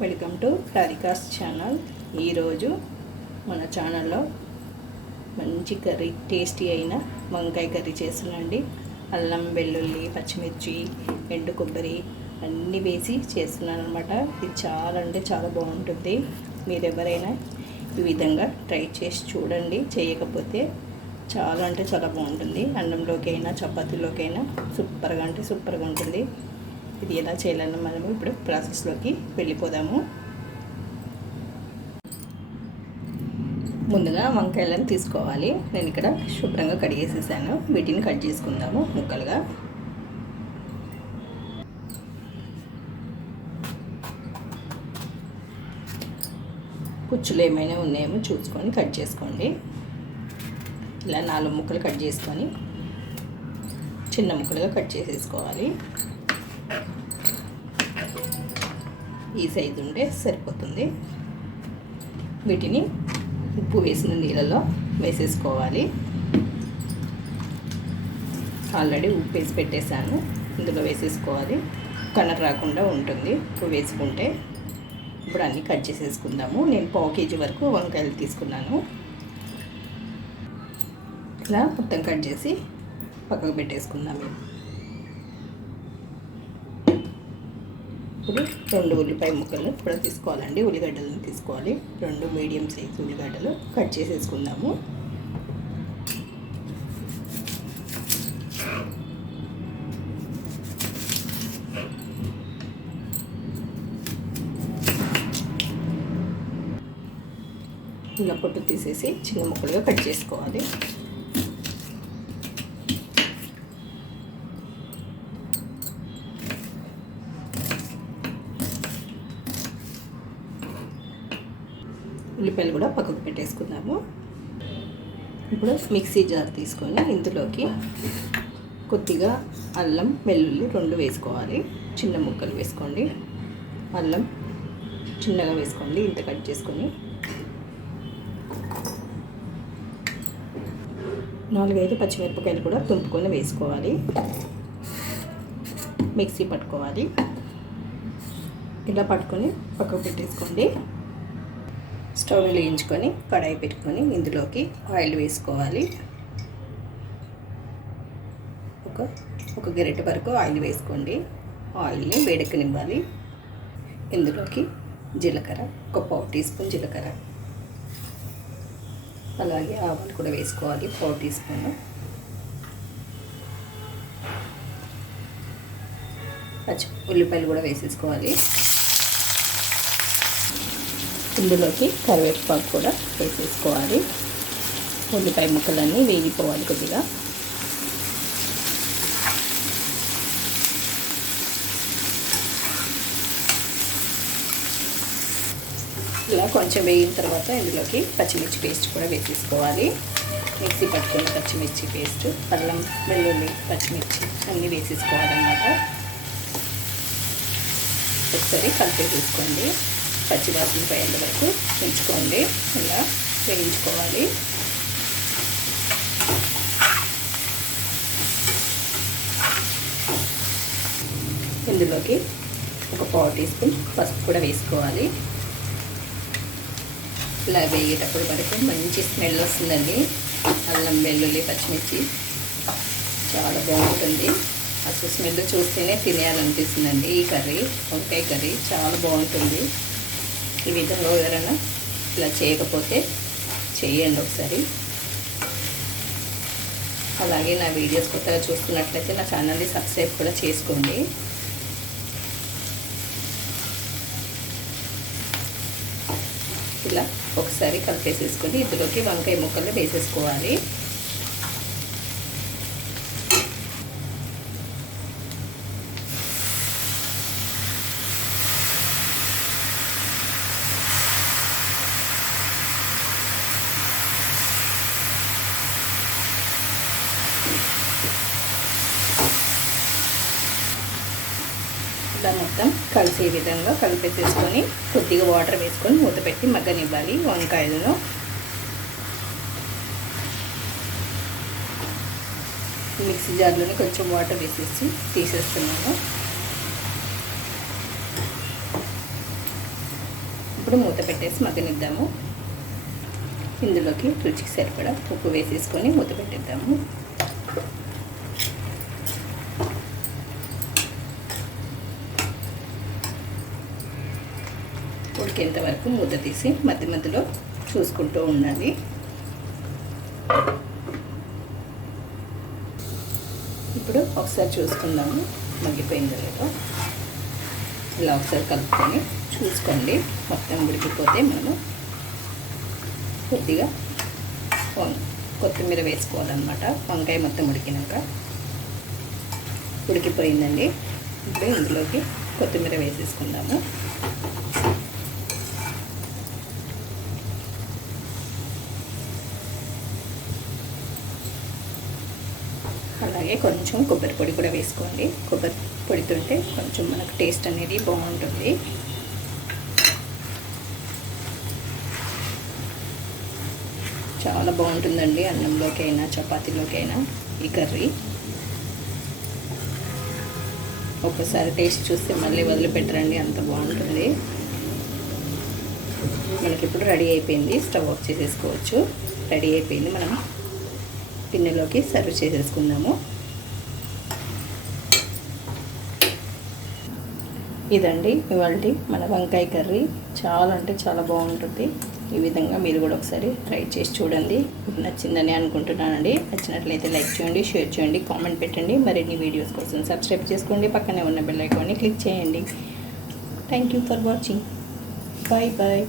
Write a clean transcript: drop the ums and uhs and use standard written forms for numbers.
Welcome to Radhika's channel. ఈరోజు మన ఛానల్లో మంచి కర్రీ, టేస్టీ అయిన వంకాయ కర్రీ చేస్తున్నాండి. అల్లం, వెల్లుల్లి, పచ్చిమిర్చి, ఎండు కొబ్బరి అన్నీ వేసి చేస్తున్నాను అనమాట. ఇది చాలా అంటే చాలా బాగుంటుంది. మీరు ఎవరైనా ఈ విధంగా ట్రై చేసి చూడండి. చేయకపోతే చాలా అంటే చాలా బాగుంటుంది. అన్నంలోకి అయినా చపాతీలోకైనా సూపర్గా అంటే సూపర్గా ఉంటుంది. ఇది ఎలా చేయాలన్నా మనము ఇప్పుడు ప్రాసెస్లోకి వెళ్ళిపోదాము. ముందుగా వంకాయలను తీసుకోవాలి. నేను ఇక్కడ శుభ్రంగా కడిగేసేసాను. వీటిని కట్ చేసుకుందాము ముక్కలుగా. పుచ్చులు ఏమైనా ఉన్నాయేమో చూసుకొని కట్ చేసుకోండి. ఇలా 4 ముక్కలు కట్ చేసుకొని చిన్న ముక్కలుగా కట్ చేసేసుకోవాలి. ఈ సైజు ఉంటే సరిపోతుంది. వీటిని ఉప్పు వేసిన నీళ్ళలో వేసేసుకోవాలి. ఆల్రెడీ ఉప్పు వేసి పెట్టేశాను. ఇందులో వేసేసుకోవాలి. కలర్ రాకుండా ఉంటుంది ఉప్పు వేసుకుంటే. ఇప్పుడు అన్నీ కట్ చేసేసుకుందాము. నేను 1/2 kg వరకు వంకాయలు తీసుకున్నాను. ఇలా మొత్తం కట్ చేసి పక్కకు పెట్టేసుకుందాము. ఇప్పుడు 2 ఉల్లిపాయ ముక్కలు కూడా తీసుకోవాలండి. ఉల్లిగడ్డలను తీసుకోవాలి. 2 మీడియం సైజు ఉల్లిగడ్డలు కట్ చేసేసుకుందాము. ఇలా పొట్టు తీసేసి చిన్న ముక్కలుగా కట్ చేసుకోవాలి. ఉల్లిపాయలు కూడా పక్కకు పెట్టేసుకుందాము. ఇప్పుడు మిక్సీ జార్ తీసుకొని ఇందులోకి కొద్దిగా అల్లం, వెల్లుల్లి 2 వేసుకోవాలి. చిన్న ముక్కలు వేసుకోండి. అల్లం చిన్నగా వేసుకోండి. ఇంత కట్ చేసుకొని 4-5 పచ్చిమిరపకాయలు కూడా తుంపుకొని వేసుకోవాలి. మిక్సీ పట్టుకోవాలి. ఇలా పట్టుకొని పక్కకు పెట్టేసుకోండి. స్టవ్ వెలిగించుకొని కడాయి పెట్టుకొని ఇందులోకి ఆయిల్ వేసుకోవాలి. ఒక గరిటె వరకు ఆయిల్ వేసుకోండి. ఆయిల్ని వేడెక్కనివ్వాలి. ఇందులోకి జీలకర్ర, ఒక 1/4 టీ స్పూన్ జీలకర్ర, అలాగే ఆవాలు కూడా వేసుకోవాలి. 1/4 టీ స్పూన్. ఉల్లిపాయలు కూడా వేసేసుకోవాలి. ఇందులోకి కరివేపాకు కూడా వేసేసుకోవాలి. ఉల్లిపాయ ముక్కలన్నీ వేగిపోవాలి కొద్దిగా. ఇలా కొంచెం వేగిన తర్వాత ఇందులోకి పచ్చిమిర్చి పేస్ట్ కూడా వేసేసుకోవాలి. మిక్సీ పట్టుకున్న పచ్చిమిర్చి పేస్ట్, అల్లం, వెల్లుల్లి, పచ్చిమిర్చి అన్నీ వేసేసుకోవాలన్నమాట. ఒకసారి కలిపేసేసుకోండి. పచ్చివాసన పోయేంత వరకు ఉంచుకోండి. ఇలా వేయించుకోవాలి. ఇందులోకి ఒక 1/4 టీ స్పూన్ పసుపు కూడా వేసుకోవాలి. ఇలా వేగేటప్పుడు వరకు మంచి స్మెల్ వస్తుందండి. అల్లం, వెల్లుల్లి, పచ్చిమిర్చి చాలా బాగుంటుంది. అసలు స్మెల్ చూస్తేనే తినేయాలనిపిస్తుందండి. ఈ కర్రీ, వంకాయ కర్రీ చాలా బాగుంటుంది. ఈ విధంగా ఎవరైనా ఇలా చేయకపోతే చేయండి ఒకసారి. అలాగే నా వీడియోస్ కొత్తగా చూస్తున్నట్లయితే నా ఛానల్ని సబ్స్క్రైబ్ కూడా చేసుకోండి. ఇలా ఒకసారి కలిపేసేసుకొని ఇందులోకి వంకాయ ముక్కలు వేసేసుకోవాలి. ఇలా మొత్తం కలిసే విధంగా కలిపేసేసుకొని కొద్దిగా వాటర్ వేసుకొని మూత పెట్టి మగ్గనివ్వాలి వంకాయలను. మిక్సీ జార్లోనే కొంచెం వాటర్ వేసేసి తీసేస్తున్నాను. ఇప్పుడు మూత పెట్టేసి మగ్గనిద్దాము. ఇందులోకి రుచికి సరిపడా ఉప్పు వేసేసుకొని మూత పెట్టేద్దాము. ఉడికేంత వరకు మూత తీసి మధ్య మధ్యలో చూసుకుంటూ ఉండాలి. ఇప్పుడు ఒకసారి చూసుకుందాము మగ్గిపోయిందో లేదో. ఇలా ఒకసారి కలుపుకొని చూసుకోండి. మొత్తం ఉడికిపోతే మనము కొద్దిగా కొత్తిమీర వేసుకోవాలన్నమాట. వంకాయ మొత్తం ఉడికినాక ఉడికిపోయిందండి. ఇప్పుడు ఇందులోకి కొత్తిమీర వేసేసుకుందాము. అలాగే కొంచెం కొబ్బరి పొడి కూడా వేసుకోండి. కొబ్బరి పొడితుంటే కొంచెం మనకు టేస్ట్ అనేది బాగుంటుంది. చాలా బాగుంటుందండి అన్నంలోకైనా చపాతీలోకైనా ఈ కర్రీ. ఒక్కసారి టేస్ట్ చూస్తే మళ్ళీ వదిలిపెట్టరండి, అంత బాగుంటుంది. మనకి ఇప్పుడు రెడీ అయిపోయింది. స్టవ్ ఆఫ్ చేసేసుకోవచ్చు. రెడీ అయిపోయింది. మనం గిన్నెలోకి సర్వ్ చేసేసుకుందాము. ఇదండి ఇవాళ మన వంకాయ కర్రీ. చాలా అంటే చాలా బాగుంటుంది. ఈ విధంగా మీరు కూడా ఒకసారి ట్రై చేసి చూడండి. నచ్చిందని అనుకుంటున్నానండి. నచ్చినట్లయితే లైక్ చేయండి, షేర్ చేయండి, కామెంట్ పెట్టండి. మరిన్ని వీడియోస్ కోసం సబ్స్క్రైబ్ చేసుకోండి. పక్కనే ఉన్న బెల్ ఐకాన్ని క్లిక్ చేయండి. Thank you for watching. Bye bye.